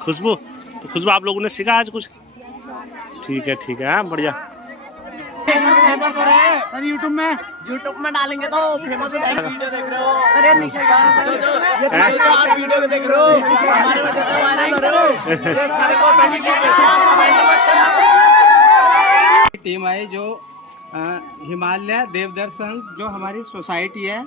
खुशबू। तो खुशबू आप लोगों ने सीखा आज कुछ? ठीक है हाँ, बढ़िया। सर यूट्यूब में डालेंगे तो फेमस हो जाएगी। वीडियो देख रहे हो सर, ये दिखेगा आप वीडियो को देख रहे हो, हमारे वजह से वायरल हो रहे हो। टीम आई जो हिमालय देवदर्शन जो हमारी सोसाइटी है,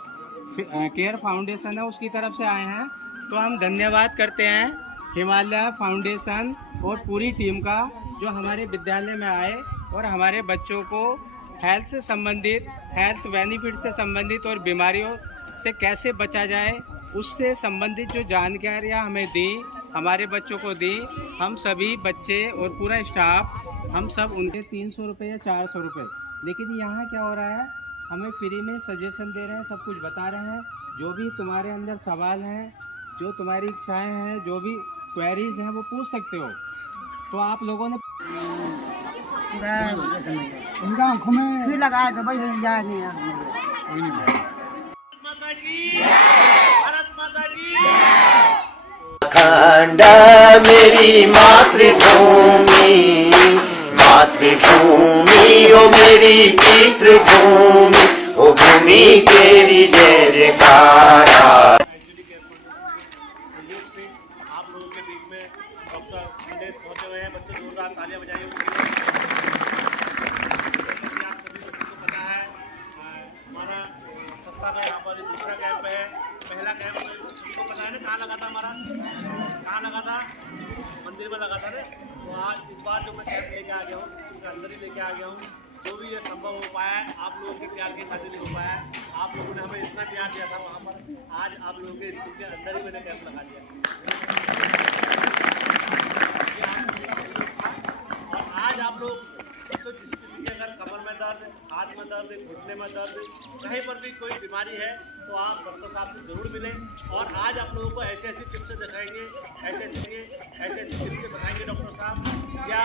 केयर फाउंडेशन है, उसकी तरफ से आए हैं। तो हम धन्यवाद करते हैं हिमालय फाउंडेशन और पूरी टीम का, जो हमारे विद्यालय में आए और हमारे बच्चों को हेल्थ से संबंधित, हेल्थ बेनिफिट से संबंधित और बीमारियों से कैसे बचा जाए उससे संबंधित जो जानकारियाँ हमें दी, हमारे बच्चों को दी। हम सभी बच्चे और पूरा स्टाफ, हम सब उनके 300 रुपये या 400 रुपये। लेकिन यहाँ क्या हो रहा है, हमें फ्री में सजेशन दे रहे हैं, सब कुछ बता रहे हैं। जो भी तुम्हारे अंदर सवाल हैं, जो तुम्हारी इच्छाएँ हैं, जो भी क्वेरीज हैं, वो पूछ सकते हो। तो आप लोगों ने उनका आँखों में फिर लगाया था भाई, याद नहीं यार कोई नहीं। अखंड मेरी मातृभूमि, मातृभूमि ओ मेरी पितृभूमि, ओ भूमि तेरी जय जयकारा। आप लोगों के बीच में डॉक्टर पंडित पहुंचे हुए हैं। बच्चों जोरदार तालियां बजाइए। आप सभी बच्चों को पता है हमारा संस्था का यहाँ पर दूसरा कैंप है। पहला कैंप सभी को पता है ना, कहाँ लगा था हमारा, कहाँ लगा था, मंदिर में लगा था ना। तो आज इस बार जो मैं कैंप लेके आ गया हूँ, स्कूल के अंदर ही लेके आ गया हूँ। जो भी ये संभव हो पाया है, आप लोगों के प्यार के खातिर नहीं हो पाया है। आप लोगों ने हमें इतना प्यार दिया था वहाँ पर, आज आप लोगों के स्कूल के अंदर ही मैंने कैंप लगा दिया। और आज आप लोग तो जिस किसी के अगर कमर में दर्द, हाथ में दर्द, घुटने में दर्द, कहीं पर भी कोई बीमारी है तो आप डॉक्टर साहब से जरूर मिलें। और आज आप लोगों को ऐसे ऐसी टिप्स दिखाएंगे, ऐसे ऐसी टिप्स बताएंगे डॉक्टर साहब। क्या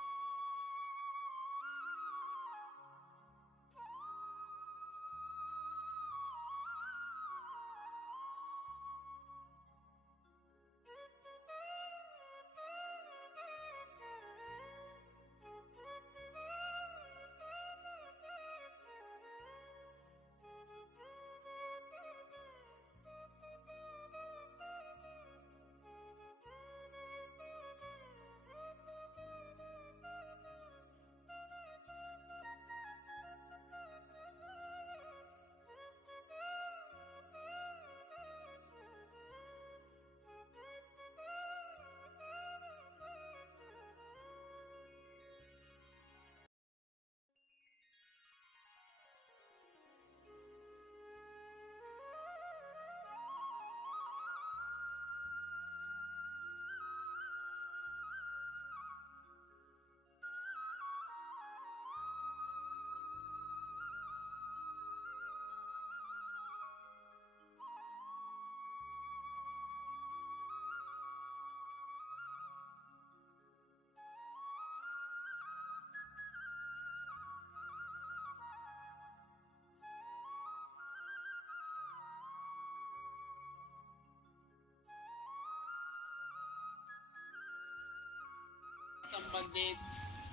संबंधित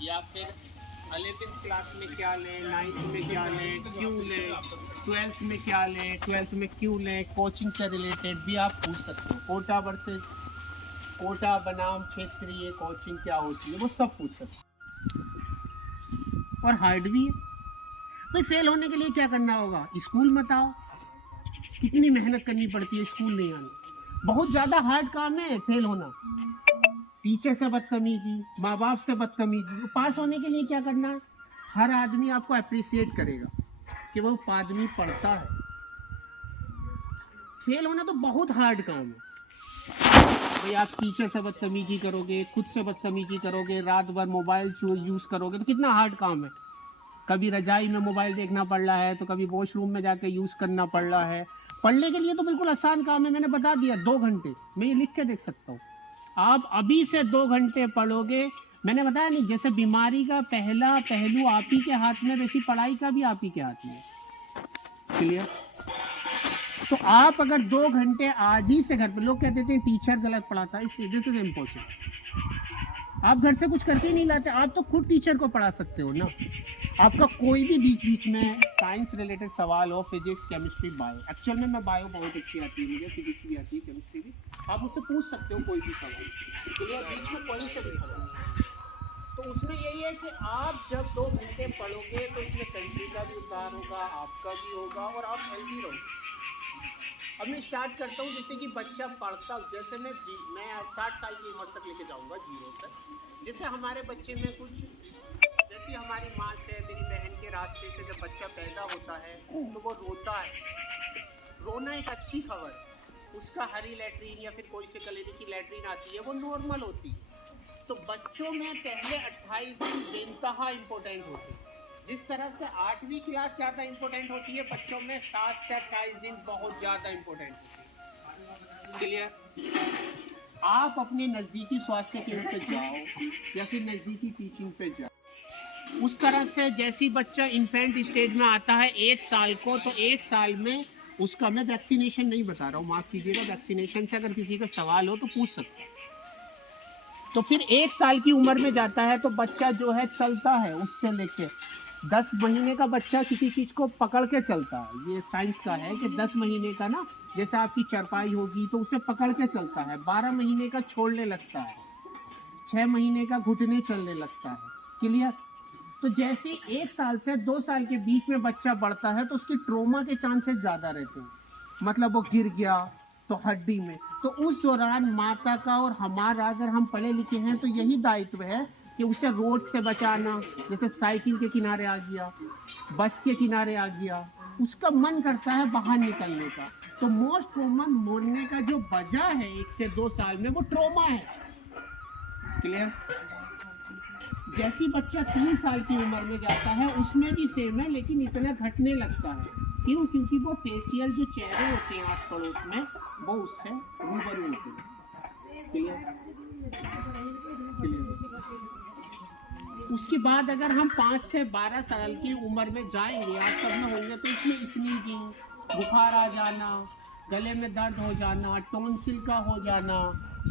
या फिर 11th क्लास में क्या लें, 9th में क्या लें, क्यों लें, 12th में क्या लें, 12th में क्यों लें, कोचिंग से रिलेटेड भी आप पूछ सकते हो। कोटा वर्सेस कोटा बनाम क्षेत्रीय कोचिंग क्या होती है, वो सब पूछ सकते हो। और हार्ड भी है भाई। फेल होने के लिए क्या करना होगा, स्कूल मत आओ। कितनी मेहनत करनी पड़ती है स्कूल नहीं आना। बहुत ज़्यादा हार्ड काम है फेल होना। टीचर से बदतमीजी, माँ बाप से बदतमीजी। पास होने के लिए क्या करना है, हर आदमी आपको अप्रिशिएट करेगा कि वो आदमी पढ़ता है। फेल होना तो बहुत हार्ड काम है भाई। आप टीचर से बदतमीजी करोगे, खुद से बदतमीजी करोगे, रात भर मोबाइल यूज़ करोगे, तो कितना हार्ड काम है। कभी रजाई में मोबाइल देखना पड़ रहा है, तो कभी वॉशरूम में जाके यूज़ करना पड़ रहा है। पढ़ने के लिए तो बिल्कुल आसान काम है। मैंने बता दिया 2 घंटे, मैं ये लिख के देख सकता हूँ। आप अभी से 2 घंटे पढ़ोगे। मैंने बताया नहीं, जैसे बीमारी का पहला पहलू आप ही के हाथ में, वैसी पढ़ाई का भी आप ही के हाथ में। क्लियर? तो आप अगर 2 घंटे आज ही से घर पे, लोग कहते थे टीचर गलत पढ़ाता है, दिस इज इम्पॉसिबल। आप घर से कुछ करके ही नहीं लाते, आप तो खुद टीचर को पढ़ा सकते हो ना। आपका कोई भी बीच में साइंस रिलेटेड सवाल हो, फिजिक्स, केमिस्ट्री, बायो, एक्चुअल में मैं बायो बहुत अच्छी आती है मुझे, फिजिक्स भी आती है, केमिस्ट्री भी, आप उससे पूछ सकते हो कोई भी सवाल, क्लियर, बीच में कोई से भी पढ़ो। तो उसमें यही है कि आप जब 2 घंटे पढ़ोगे तो उसमें कंट्री का भी उद्धार होगा, आपका भी होगा, और आप हेल्दी रहोगे। अब मैं स्टार्ट करता हूँ, जैसे कि बच्चा पढ़ता, जैसे मैं 60 साल की उम्र तक लेके जाऊँगा, 0 तक। जैसे हमारे बच्चे में कुछ, जैसे हमारी माँ से, मेरी बहन के रास्ते से जब बच्चा पैदा होता है तो वो रोता है। रोना एक अच्छी खबर है, उसका हरी लैट्रीन या फिर कोई से कलेरे की लैट्रीन आती है, वो नॉर्मल होती है। तो बच्चों में पहले 28 दिन बेइंतहा इम्पोर्टेंट होते हैं। जिस तरह से 8वीं क्लास ज़्यादा इम्पोर्टेंट होती है, बच्चों में 7 से 28 दिन बहुत ज़्यादा इम्पोर्टेंट होती है। क्लियर? आप अपने नज़दीकी स्वास्थ्य केंद्र पे जाओ या फिर नज़दीकी टीचिंग पे जाओ। उस तरह से जैसी बच्चा इन्फेंट स्टेज में आता है 1 साल को, तो 1 साल में उसका, मैं वैक्सीनेशन नहीं बता रहा हूँ, माफ़ कीजिएगा, वैक्सीनेशन से अगर किसी का सवाल हो तो पूछ सकते हैं। तो फिर 1 साल की उम्र में जाता है तो बच्चा जो है चलता है, उससे लेके 10 महीने का बच्चा किसी चीज़ को पकड़ के चलता है। ये साइंस का है कि 10 महीने का ना, जैसे आपकी चरपाई होगी तो उसे पकड़ के चलता है, 12 महीने का छोड़ने लगता है, 6 महीने का घुटने चलने लगता है। क्लियर? तो जैसे 1 साल से 2 साल के बीच में बच्चा बढ़ता है तो उसकी ट्रोमा के चांसेस ज़्यादा रहते हैं, मतलब वो गिर गया तो हड्डी में, तो उस दौरान माता का और हमारा, अगर हम पढ़े लिखे हैं तो यही दायित्व है कि उसे रोड से बचाना। जैसे साइकिल के किनारे आ गया, बस के किनारे आ गया, उसका मन करता है बाहर निकलने का, तो मोस्ट कॉमन मरने का जो वजह है 1 से 2 साल में, वो ट्रोमा है। क्लियर? जैसी बच्चा 3 साल की उम्र में जाता है उसमें भी सेम है, लेकिन इतना घटने लगता है। क्यों? क्योंकि वो फेशियल जो चेहरे होते हैं आस पड़ोस में, वो उससे रूबरू होते हैं। क्लियर? उसके बाद अगर हम 5 से 12 साल की उम्र में जाएंगे, आप सब में होंगे, तो इसमें स्नीजिंग, बुखार आ जाना, गले में दर्द हो जाना, टॉन्सिल का हो जाना,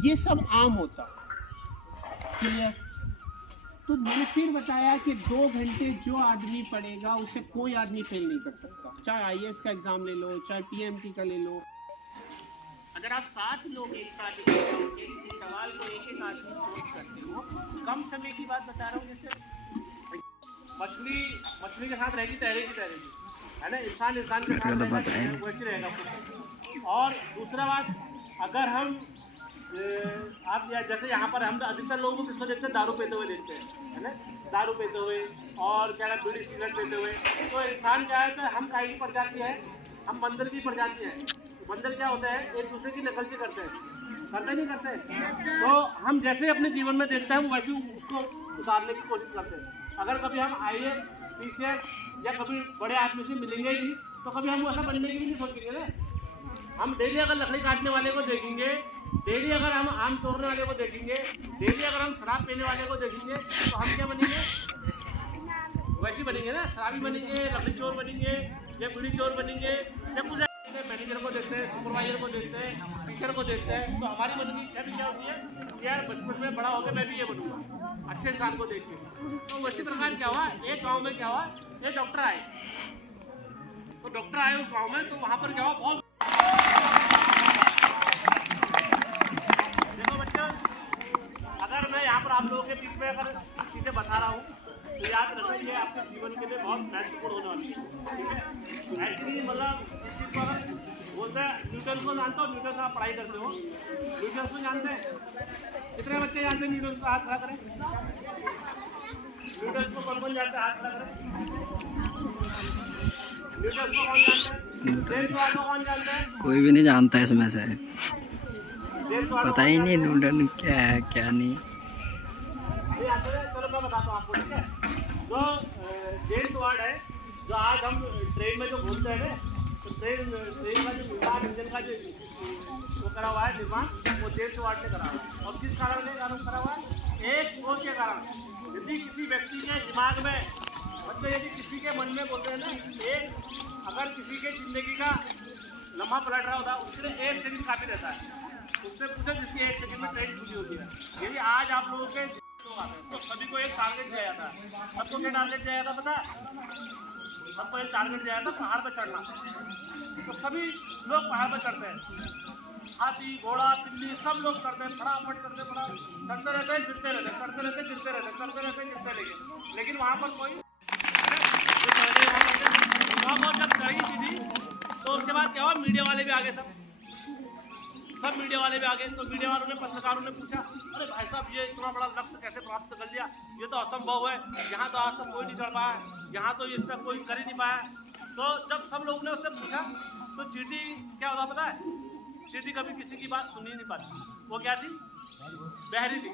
ये सब आम होता। क्लियर? तो मैंने फिर बताया कि 2 घंटे जो आदमी पढ़ेगा उसे कोई आदमी फेल नहीं कर सकता, चाहे IAS का एग्ज़ाम ले लो, चाहे PMT का ले लो। अगर आप 7 लोग एक साथ जाओगे, किसी सवाल को एक आदमी सोच करते हो, कम समय की बात बता रहा हूँ, जैसे मछली के साथ रहेगी, तैरेगी, है ना, इंसान के साथ रहेगा, वैसे रहेगा। और दूसरा बात, अगर हम आप जैसे यहाँ पर हम अधिकतर लोगों को किसको देखते हैं, दारू पीते हुए देखते हैं, है ना, दारू पीते हुए और क्या कहते हैं बीड़ी सिगरेट पीते हुए। तो इंसान क्या है, तो हम काहे की प्रजाति है, हम बंदर की प्रजाति है। बंदर क्या होता है, एक दूसरे की नकल से करते नहीं करते। तो हम जैसे अपने जीवन में देखते हैं वैसे उसको उतारने की कोशिश करते हैं। अगर कभी हम IAS, PCS या कभी बड़े आदमी से मिलेंगे ही तो कभी हम ऐसा बनने की भी नहीं सोचेंगे ना। हम डेली अगर लकड़ी काटने वाले को देखेंगे, डेली अगर हम आम तोड़ने वाले को देखेंगे, डेली अगर हम शराब पीने वाले को देखेंगे, तो हम क्या बनेंगे, वैसे बनेंगे ना, शराबी बनेंगे, लकड़ी चोर बनेंगे, या बीड़ी चोर बनेंगे, या कुछ मैनेजर को देखते हैं, सुपरवाइजर को देखते हैं, टीचर को देखते हैं। तो हमारी मन की इच्छा भी क्या होती है कि यार बचपन में बड़ा होकर मैं भी ये बनूंगा, अच्छे इंसान को देख के। तो वैसे प्रकार क्या हुआ, एक गाँव में क्या हुआ, एक डॉक्टर आए, तो डॉक्टर आए उस गाँव में, तो वहाँ पर क्या हुआ, बहुत अगर मैं यहाँ पर आप लोगों के बीच में अगर चीज़ें बता रहा हूँ तो याद रखना, ये आपके जीवन के लिए बहुत महत्वपूर्ण होने वाली है। ठीक है, ऐसी नहीं, मतलब इस चीज़ को अगर बोलते हैं, न्यूटन को जानते हो, न्यूटन से आप पढ़ाई करते हो, न्यूटन को जानते हैं, कितने बच्चे जानते हैं न्यूटन को, हाथ खड़ा करें। न्यूटन को कौन जानते हैं, हाथ खड़ा करें। न्यूटन को कौन जानते हैं, जेम्स वाट को कौन जानते हैं? कोई भी नहीं जानता इसमें से, पता ही नहीं न्यूटन क्या है क्या नहीं। चलो मैं बताता हूँ आपको, ठीक है। जो जेम्स वाट है, जो आज हम ट्रेन में जो घूमते हैं ना, तो ट्रेन का जो निर्माण, इंजन का जो वो करा हुआ है निर्माण, वो जेम्स वाट ने करा हुआ है। और किस कारण ने करा हुआ है, एक सोच के कारण। यदि किसी व्यक्ति के दिमाग में, मतलब यदि किसी के मन में बोलते हैं ना, एक अगर किसी के जिंदगी का लम्हा पलट रहा होता है उसके लिए 1 सेकंड काफी रहता है। उससे पूछो जिसकी 1 सेकंड में ट्रेन पूरी होती है। यदि आज आप लोगों के लोग आते हैं तो सभी को एक टारगेट दिया जाता है। सबको क्या टारगेट दिया जाता है पता है? सबको एक टारगेट दिया जाता है पहाड़ पर चढ़ना। तो सभी लोग पहाड़ पर चढ़ते हैं, हाथी घोड़ा पिल्ली सब लोग चढ़ते हैं, फटाफट चढ़ते रहते हैं, गिरते रहते हैं, चढ़ते रहते हैं, गिरते रहते हैं, चढ़ते रहते हैं, गिरते रहते। लेकिन वहाँ पर कोई जब चढ़ी थी तो उसके बाद क्या हुआ, मीडिया वाले भी आ गए, सब मीडिया वाले भी आ गए। तो मीडिया वालों ने, पत्रकारों ने पूछा, अरे भाई साहब ये इतना बड़ा लक्ष्य कैसे प्राप्त कर लिया, ये तो असंभव है, यहाँ तो आज तक कोई नहीं चढ़ पाया, यहाँ तो इस तक कोई कर ही नहीं पाया। तो जब सब लोगों ने उससे पूछा तो चींटी क्या होता पता है? चींटी कभी किसी की बात सुन ही नहीं पाती। वो क्या थी? बहरी थी।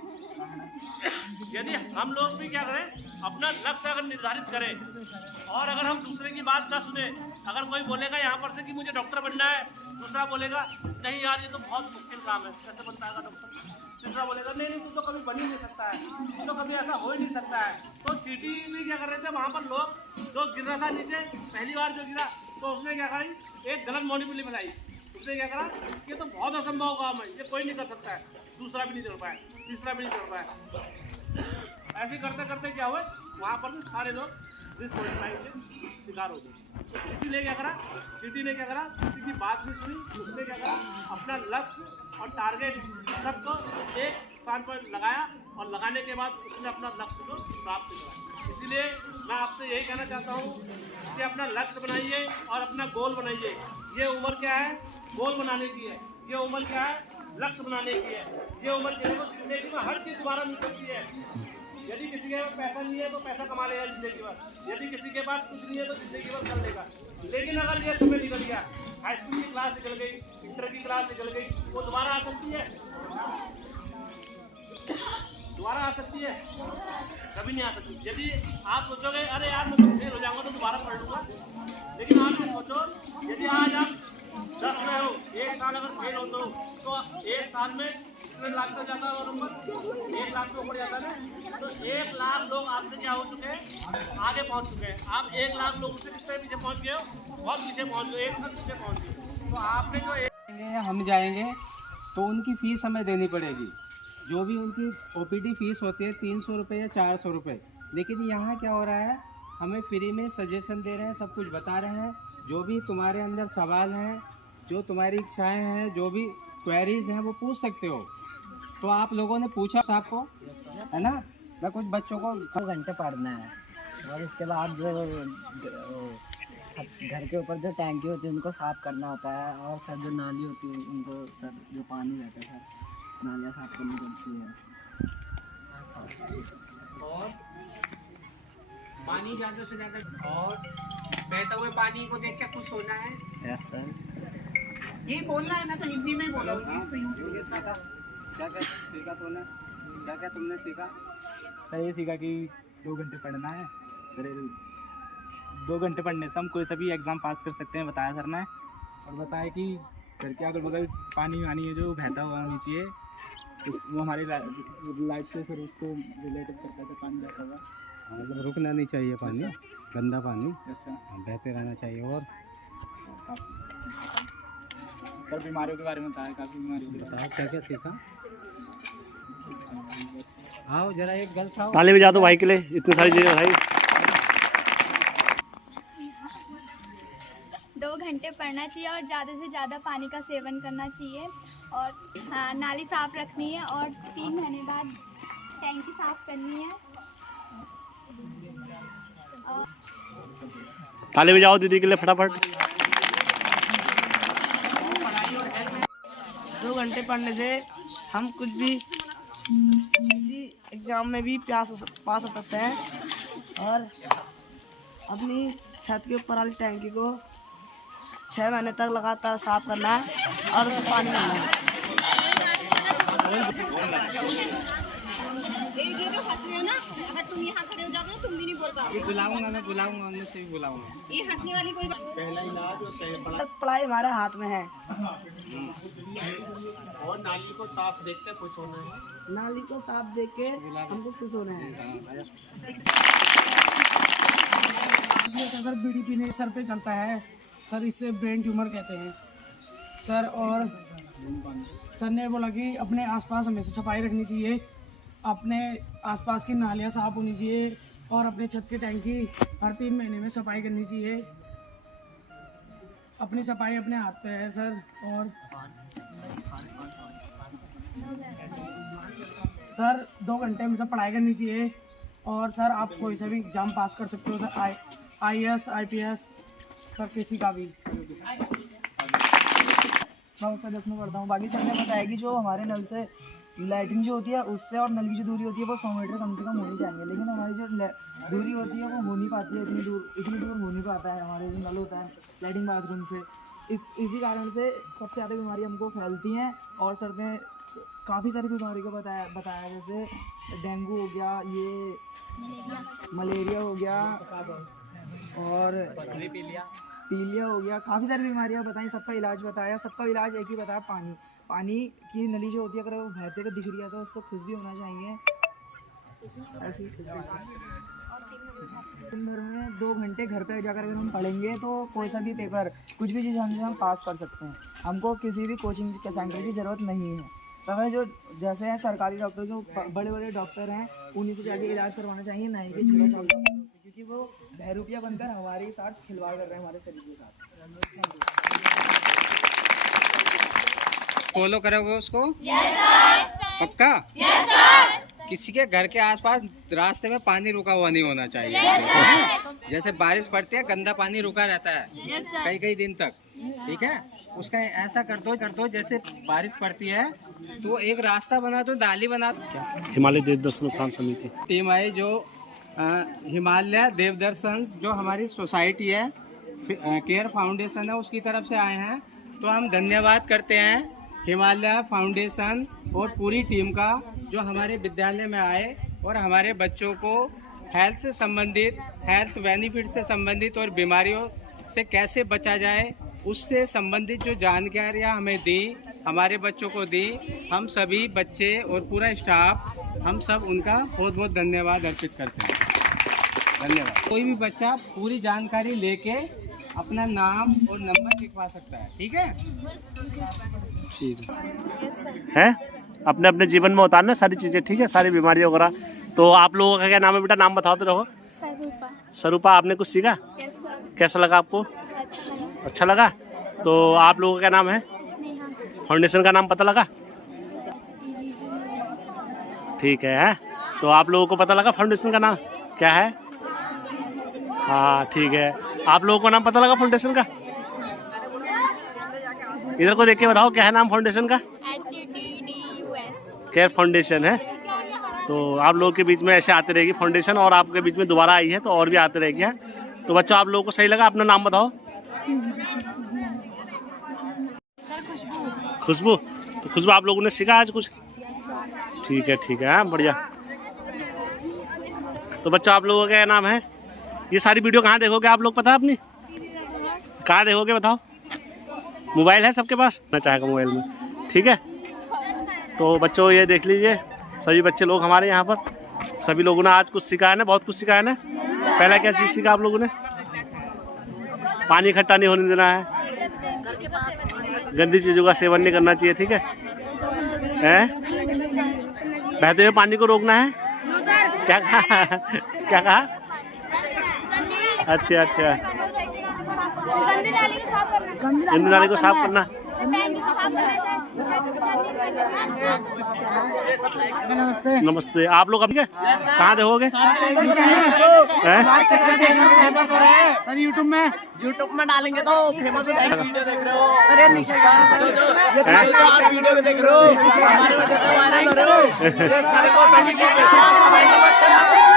यदि हम लोग भी क्या करें, अपना लक्ष्य अगर निर्धारित करें और अगर हम दूसरे की बात ना सुने, अगर कोई बोलेगा यहाँ पर से कि मुझे डॉक्टर बनना है, दूसरा बोलेगा नहीं यार ये तो बहुत मुश्किल काम है, कैसे बन पाएगा डॉक्टर, तीसरा बोलेगा नहीं नहीं तू तो कभी बन ही नहीं सकता है, तू तो कभी ऐसा हो ही नहीं सकता है। तो चींटी भी क्या कर रहे थे, वहाँ पर लोग जो गिर रहा था नीचे, पहली बार जो गिरा तो उसने क्या करी, एक गलत मॉनिपुली बनाई। उसने क्या करा, ये तो बहुत असंभव काम है, ये कोई नहीं कर सकता है, दूसरा भी नहीं चल पाया, तीसरा भी नहीं चल पाया। ऐसे करते करते क्या हुआ, वहाँ पर सारे लोग डिसमोटिफाइड के शिकार हो गए। इसीलिए क्या करा, चींटी ने क्या करा, किसी की बात नहीं सुनी, उसने क्या करा, अपना लक्ष्य और टारगेट सबको एक स्थान पर लगाया और लगाने के बाद उसने अपना लक्ष्य को प्राप्त करा। इसीलिए मैं आपसे यही कहना चाहता हूँ कि अपना लक्ष्य बनाइए और अपना गोल बनाइए। ये उम्र क्या है, गोल बनाने की है, ये उम्र क्या है, लक्ष्य बनाने की है। ये उम्र क्या है, जिंदगी में हर चीज़ दोबारा मिल सकती है। यदि किसी के पास पैसा नहीं है तो पैसा कमा लेगा जिंदगी भर, यदि किसी के पास कुछ नहीं है तो जिंदगी भर कर लेगा। लेकिन अगर ये समय निकल गया, हाई स्कूल की क्लास निकल गई, इंटर की क्लास निकल गई, वो दोबारा आ सकती है? दोबारा आ सकती है? कभी नहीं आ सकती। यदि आप सोचोगे अरे यार मैं फेल हो जाऊंगा तो दोबारा पढ़ लूँगा, लेकिन आप ये सोचो, यदि आज आप 10 में हो, 1 साल अगर फेल हो तो 1 साल में कितने लाख तक जाता है नंबर? 1 लाख से ऊपर जाता है ना। तो 1 लाख लोग आपसे क्या हो चुके हैं, आगे पहुंच चुके हैं। आप 1 लाख लोगों से कितने पीछे पहुंच गए हो? बहुत पीछे पहुंच गए, एक साथ पीछे पहुंच गए। तो आपने जो हम जाएंगे तो उनकी फ़ीस हमें देनी पड़ेगी, जो भी उनकी OPD फीस होती है 300 रुपये या 400 रुपये। लेकिन यहाँ क्या हो रहा है, हमें फ्री में सजेशन दे रहे हैं, सब कुछ बता रहे हैं। जो भी तुम्हारे अंदर सवाल हैं, जो तुम्हारी इच्छाएं हैं, जो भी क्वेरीज हैं वो पूछ सकते हो। तो आप लोगों ने पूछा आपको, है ना? मैं कुछ बच्चों को 2 घंटे पढ़ना है और इसके बाद जो घर के ऊपर जो टैंकी होती है उनको साफ़ करना होता है, और सर जो नाली होती है उनको, सर जो पानी रहता है सर नालियाँ साफ़ करनी पड़ती है। और पानी ज़्यादा से ज़्यादा, और बहते हुए पानी को देख के खुश होना है। Yes sir. ये बोलना है ना तो हिंदी में बोलो, इंग्लिश तो यूज क्या सीखा तूने? क्या तुमने सीखा? सर ये सीखा कि 2 घंटे पढ़ना है सर, 2 घंटे पढ़ने से हम कोई सा भी एग्ज़ाम पास कर सकते हैं, बताया सर ने। और बताया कि घर के अगल बगल पानी वानी है जो बहता हुआ होनी चाहिए, वो हमारी लाइफ से सर उसको रिलेटेड करता है, पानी बहता हुआ मतलब रुकना नहीं चाहिए पानी, गंदा पानी जैसे बहते रहना चाहिए। और सर बीमारियों के बारे में बताया, काफ़ी बीमारियों के बताओ क्या क्या सीखा? आओ जरा एक गल खाओ। ताली बजा दो भाई के लिए, इतनी सारी चीज़ें भाई। 2 घंटे पढ़ना चाहिए और ज़्यादा से ज़्यादा पानी का सेवन करना चाहिए, और नाली साफ़ रखनी है, और 3 महीने बाद टैंकी साफ़ करनी है। ताली बजाओ दीदी के लिए फटाफट। 2 घंटे पढ़ने से हम कुछ भी किसी एग्ज़ाम में भी पास हो सकते हैं। और अपनी छत के ऊपर वाली टैंकी को 6 महीने तक लगातार साफ करना है और उसमें पानी डालना है। ये जो हंसने ना, अगर तुम यहाँ खड़े हो जाते हो तुम भी नहीं बोल पाओगे। बुलाऊंगा, मैं बुलाऊंगा, उनमें से भी बुलाऊंगा। ये हंसने वाली कोई बात। पहला इलाज और पढ़ाई हमारे हाथ में है। और नाली को साफ देख के खुश होना है। नाली को साफ देख के हमको खुश होना है। सर बीड़ी पीने सर पे चलता है सर, इससे ब्रेन ट्यूमर कहते हैं। सर। और सर ने बोला कि अपने आसपास हमेशा सफाई रखनी चाहिए, अपने आसपास की नालियाँ साफ होनी चाहिए और अपने छत की टैंकी हर 3 महीने में सफाई करनी चाहिए। अपनी सफाई अपने हाथ पे है सर। और सर 2 घंटे में सब पढ़ाई करनी चाहिए। और सर आप कोई सा भी एग्ज़ाम पास कर सकते हो सर, IAS IPS सर किसी का भी। मैं उत्तर 10 में पढ़ता हूँ। बाकी सर ने बताया कि जो हमारे नल से लाइटिंग जो होती है उससे और नल की जो दूरी होती है वो 100 मीटर कम से कम होनी चाहिए, लेकिन हमारी जो दूरी होती है वो हो नहीं पाती है, इतनी दूर हो नहीं पाता है हमारे जो नल होता है लैट्रिन बाथरूम से। इसी कारण से सबसे ज़्यादा बीमारी हमको फैलती हैं। और सर ने काफ़ी सारी बीमारी को बताया जैसे डेंगू हो गया, ये मलेरिया हो गया और पीलिया हो गया, काफ़ी सारी बीमारियाँ बताई, सबका इलाज बताया। सबका इलाज एक ही बताया, पानी की नली जो होती है अगर वो बहते हुए दिख रही है तो उससे खुश भी होना चाहिए। ऐसी दिन भर में 2 घंटे घर पे जाकर अगर हम पढ़ेंगे तो कोई सा भी पेपर कुछ भी चीज़ हम पास कर सकते हैं। हमको किसी भी कोचिंग के सेंटर की ज़रूरत नहीं है। तथा जो जैसे हैं सरकारी डॉक्टर जो बड़े बड़े डॉक्टर हैं उन्हीं से जाके इलाज करवाना चाहिए, ना ही कि छोटा छोटा, क्योंकि वो बहरूपिया बनकर हमारे साथ खिलवाड़ कर रहे हैं, हमारे शरीर के साथ। फॉलो करोगे उसको? Yes sir. पक्का? Yes sir. किसी के घर के आसपास रास्ते में पानी रुका हुआ नहीं होना चाहिए। जैसे बारिश पड़ती है गंदा पानी रुका रहता है कई दिन तक, ठीक है? उसका ऐसा कर दो जैसे बारिश पड़ती है तो एक रास्ता बना दो, नाली बना दो। हिमालय देव दर्शन उत्थान समिति टीम आई जो हिमालय देव दर्शन जो हमारी सोसाइटी है केयर फाउंडेशन है उसकी तरफ से आए हैं, तो हम धन्यवाद करते हैं हिमालय फाउंडेशन और पूरी टीम का जो हमारे विद्यालय में आए और हमारे बच्चों को हेल्थ से संबंधित, हेल्थ बेनिफिट से संबंधित और बीमारियों से कैसे बचा जाए उससे संबंधित जो जानकारियाँ हमें दी, हमारे बच्चों को दी। हम सभी बच्चे और पूरा स्टाफ हम सब उनका बहुत बहुत धन्यवाद अर्पित करते हैं। धन्यवाद। कोई भी बच्चा पूरी जानकारी लेके अपना नाम और नंबर लिखवा सकता है, ठीक है? है अपने अपने जीवन में उतारना सारी चीज़ें, ठीक है? सारी बीमारियाँ वगैरह। तो आप लोगों का क्या नाम है बेटा? नाम बताओ तो रहो। स्वरूपा। आपने कुछ सीखा? कैसा लगा आपको? अच्छा लगा। तो आप लोगों का क्या नाम है? फाउंडेशन का नाम पता लगा? ठीक है। तो आप लोगों को पता लगा फाउंडेशन का नाम क्या है? हाँ ठीक है। आप लोगों को नाम पता लगा फाउंडेशन का? इधर को देख के बताओ क्या है नाम फाउंडेशन का? केयर फाउंडेशन है। तो आप लोगों के बीच में ऐसे आते रहेगी फाउंडेशन, और आपके बीच में दोबारा आई है तो और भी आते रहेगी। है तो बच्चों आप लोगों को सही लगा? अपना नाम बताओ। खुशबू। तो खुशबू आप लोगों ने सीखा आज कुछ? ठीक है। हाँ बढ़िया। तो बच्चों आप लोगों का क्या नाम है? ये सारी वीडियो कहाँ देखोगे आप लोग, पता है अपनी? कहाँ देखोगे बताओ? मोबाइल है सबके पास? ना चाहेगा मोबाइल में, ठीक है? तो बच्चों ये देख लीजिए, सभी बच्चे लोग हमारे यहाँ पर सभी लोगों ने आज कुछ सीखा है ना, बहुत कुछ सीखा है ना। पहला क्या चीज़ सीखा आप लोगों ने? पानी इकट्ठा नहीं होने देना है, गंदी चीज़ों का सेवन नहीं करना चाहिए, ठीक है? बहते हुए पानी को रोकना है। क्या कहा? क्या कहा? अच्छा गंदी नाली को साफ करना। नमस्ते। आप लोग अपने कहाँ देखोगे? सर यूट्यूब में डालेंगे तो फेमस हो जाएगा। वीडियो देख रहे हो सर, ये दिखेगा आप वीडियो देख रहे हो, हमारे